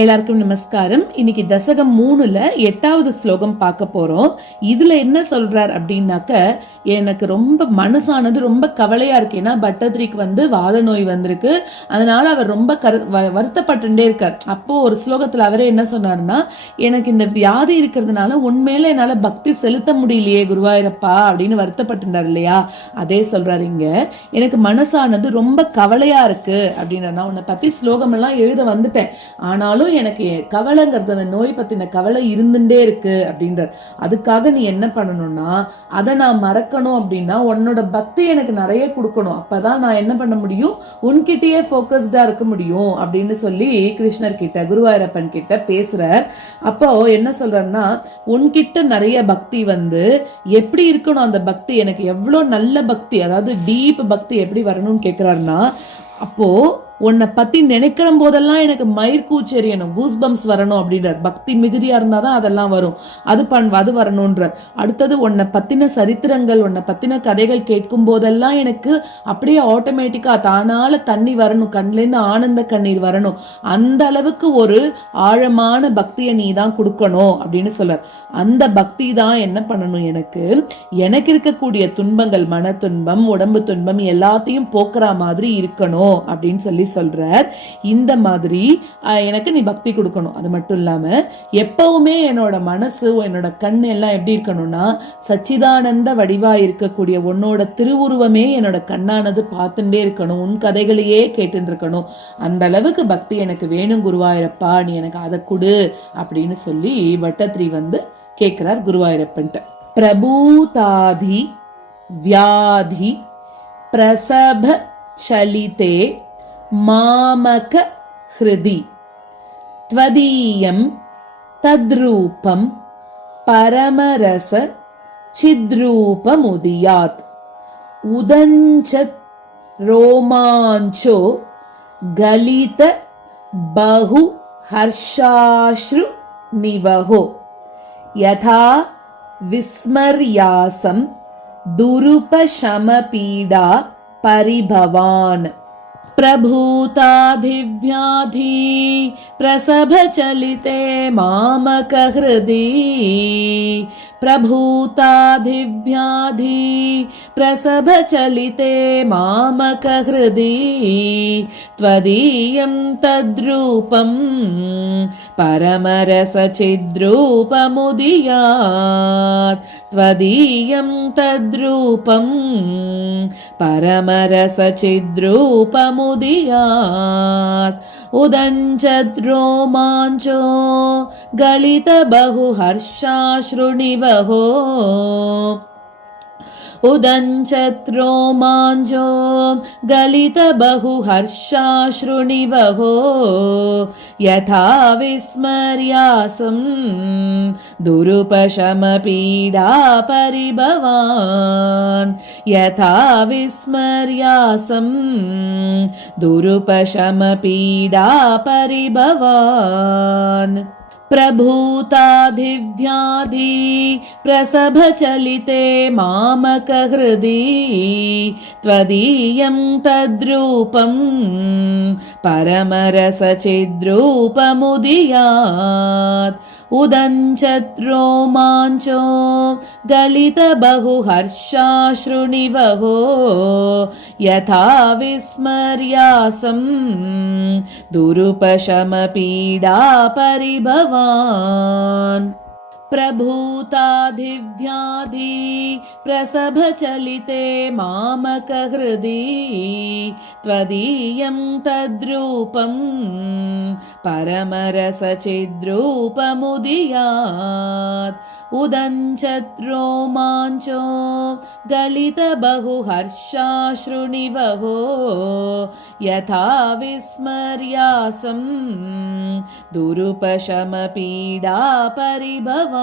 எல்லாருக்கும் நமஸ்காரம். இன்னைக்கு தசகம் 3ல 8வது ஸ்லோகம் பார்க்க போறோம். இதுல என்ன சொல்றார் அப்படின்னாக்க, எனக்கு ரொம்ப மனசானது ரொம்ப கவலையா இருக்கு. ஏன்னா பட்டத்ரிக்கு வாத நோய் வந்திருக்கு. அதனால அவர் ரொம்ப வருத்தப்பட்டுட்டே இருக்கார். அப்போ ஒரு ஸ்லோகத்துல அவரே என்ன சொன்னார்னா, எனக்கு இந்த வியாதி இருக்கிறதுனால உண்மையில என்னால பக்தி செலுத்த முடியலையே குருவாயூரப்பா அப்படின்னு வருத்தப்பட்டுட்டார் இல்லையா, அதே சொல்றாரு இங்க. எனக்கு மனசானது ரொம்ப கவலையா இருக்கு அப்படின்னா, நான் உன்னை பத்தி ஸ்லோகம் எல்லாம் எழுத வந்துட்டேன், ஆனாலும் எனக்கு கவலைங்கிறது அந்த நோய் பத்தின கவலை இருந்துட்டே இருக்கு அப்படின்றார். அதுக்காக நீ என்ன பண்ணணும்னா, அதை நான் மறக்கணும் அப்படின்னா உன்னோட பக்தி எனக்கு நிறைய கொடுக்கணும். அப்பதான் நான் என்ன பண்ண முடியும், உன்கிட்டயே போக்கஸ்டா இருக்க முடியும் அப்படின்னு சொல்லி கிருஷ்ணர் கிட்ட, குருவாயூரப்பன் கிட்ட பேசுறார். அப்போ என்ன சொல்றாருன்னா, உன்கிட்ட நிறைய பக்தி எப்படி இருக்கணும், அந்த பக்தி எனக்கு எவ்வளவு நல்ல பக்தி, அதாவது டீப் பக்தி எப்படி வரணும்னு கேட்கிறாருன்னா, அப்போ உன்னை பத்தி நினைக்கிற போதெல்லாம் எனக்கு மயிர்கூச்செறியணும், கூஸ்பம்ஸ் வரணும் அப்படின்றார். பக்தி மிகுதியா இருந்தாதான் அதெல்லாம் வரும். அது வரணும்ன்றார். அடுத்தது உன்னை பத்தின சரித்திரங்கள், உன்னை பத்தின கதைகள் கேட்கும் போதெல்லாம் எனக்கு அப்படியே ஆட்டோமேட்டிக்கா தானால தண்ணி வரணும், கண்லேருந்து ஆனந்த கண்ணீர் வரணும். அந்த அளவுக்கு ஒரு ஆழமான பக்தியை நீ தான் கொடுக்கணும் அப்படின்னு சொல்றார். அந்த பக்தி தான் என்ன பண்ணணும், எனக்கு இருக்கக்கூடிய துன்பங்கள், மன துன்பம், உடம்பு துன்பம் எல்லாத்தையும் போக்குற மாதிரி இருக்கணும் அப்படின்னு சொல்லி சொல்றார். இந்த மாதிரி எனக்கு நீ பக்தி கொடுக்கணும். அது மட்டும் இல்லாம எப்பவுமே என்னோட மனசு, என்னோட கண் எல்லாம் எப்படி இருக்கணும்னா, சச்சிதானந்த வடிவா இருக்கக்கூடிய உன்னோட திருவுருவமே என்னோட கண்ணானது பார்த்துட்டே இருக்கணும், உன் கதைகளையே கேட்டு இருக்கணும். அந்த அளவுக்கு பக்தி எனக்கு வேணும் குருவாயூரப்பா, நீ எனக்கு அதை கொடு அப்படின்னு சொல்லி பட்டத்ரி கேட்கிறார் குருவாயூரப்பன்ட்ட. பிரபூதாதி வியாதி பிரசப சலிதே மாமக ஹ்ருதி த்வதீயம் தத்ரூபம் பரமரச சித்ரூபமுதியாத் உதஞ்சத் ரோமாஞ்சோ கலித பஹு ஹர்ஷாஸ்ரு நிவஹோ யதா விஸ்மர்யாசம் துருபசமபீடா பரிபவான். प्रभूताधिव्याधि प्रसभचलिते मामकहृदि प्रभूताधिव्याधि प्रसभचलिते मामकहृदि त्वदीयं तद्रूपं परमरसचिद्रूपमुदियात् त्वदीयं तद्रूपं परमरसचिद्रूपमुदियात् उदञ्चत् रोमाञ्चो गलित बहुहर्षाश्रुनिवहो उदञ्चत् रोमाञ्चो गलित बहुहर्षाश्रुनिवहो यथा विस्मर्यासं दुरुपशमपीडा परिभवान् यथा विस्मर्यासं दुरुपशमपीडा परिभवान्. प्रभूताधिव्याधि प्रसभचलिते मामकहृदि त्वदीयं तद्रूपं परमरसचिद्रूपमुदियात् उदञ्चत् रोमाञ्चो गलित बहुहर्षाश्रुनिवहो यथा विस्मर्यासं दुरुपशमपीडा परिभवान्. प्रभूताधिव्याधि प्रसभचलिते मामकहृदि त्वदीयं तद्रूपं परमरसचिद्रूपमुदियात् उदञ्चत् रोमाञ्चो गलित बहुहर्षाश्रुनिवहो यथा विस्मर्यासं दुरुपशमपीडा परिभवान्.